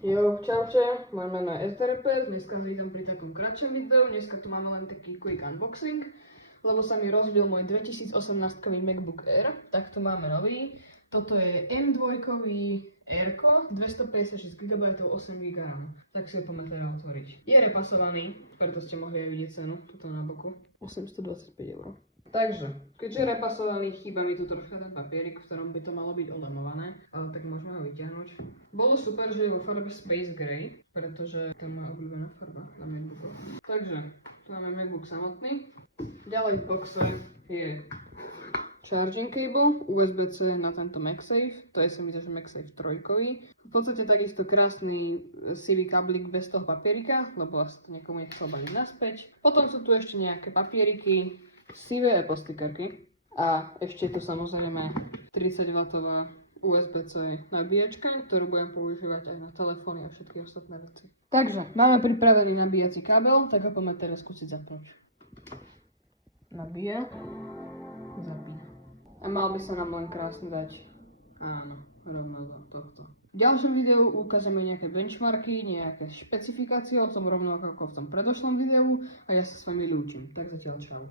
Jo, čaute, moje meno je SDRP, dneska vás vítam pri takom kratšom videu. Dneska tu máme len taký quick unboxing, lebo sa mi rozbil môj 2018-kový MacBook Air, tak tu máme nový. Toto je M2 Airko, 256 GB, 8 GB RAM, tak si ho poďme teda otvoriť. Je repasovaný, preto ste mohli aj vidieť cenu, tuto na boku, 825 €. Takže, keďže je repasovaný, chýba mi tu troška ten papierik, v ktorom by to malo byť olemované, ale tak môžeme ho vyťahnuť. Bolo super, že je vo farbe Space Gray, pretože to je moja obľúbená farba na MacBooku. Takže, tu máme MacBook samotný. Ďalej v boxe je charging cable, USB-C na tento MagSafe, to je si myslím, že MagSafe 3. V podstate takisto krásny sivý kablik bez toho papierika, lebo asi to niekomu nechcel baliť naspäť. Potom sú tu ešte nejaké papieriky, sivé Apple stickerky a ešte je tu samozrejme 30W USB-C nabíjačka, ktorú budem používať aj na telefóny a všetky ostatné veci. Takže máme pripravený nabíjací kábel, tak ho poďme teraz skúsiť zapnúť. Nabíja, zapína. A mal by sa nám len krásne dať, áno, rovno do tohto. V ďalšom videu ukážeme nejaké benchmarky, nejaké špecifikácie o tom rovnako ako v tom predošlom videu a ja sa s vami lúčim. Tak zatiaľ čau.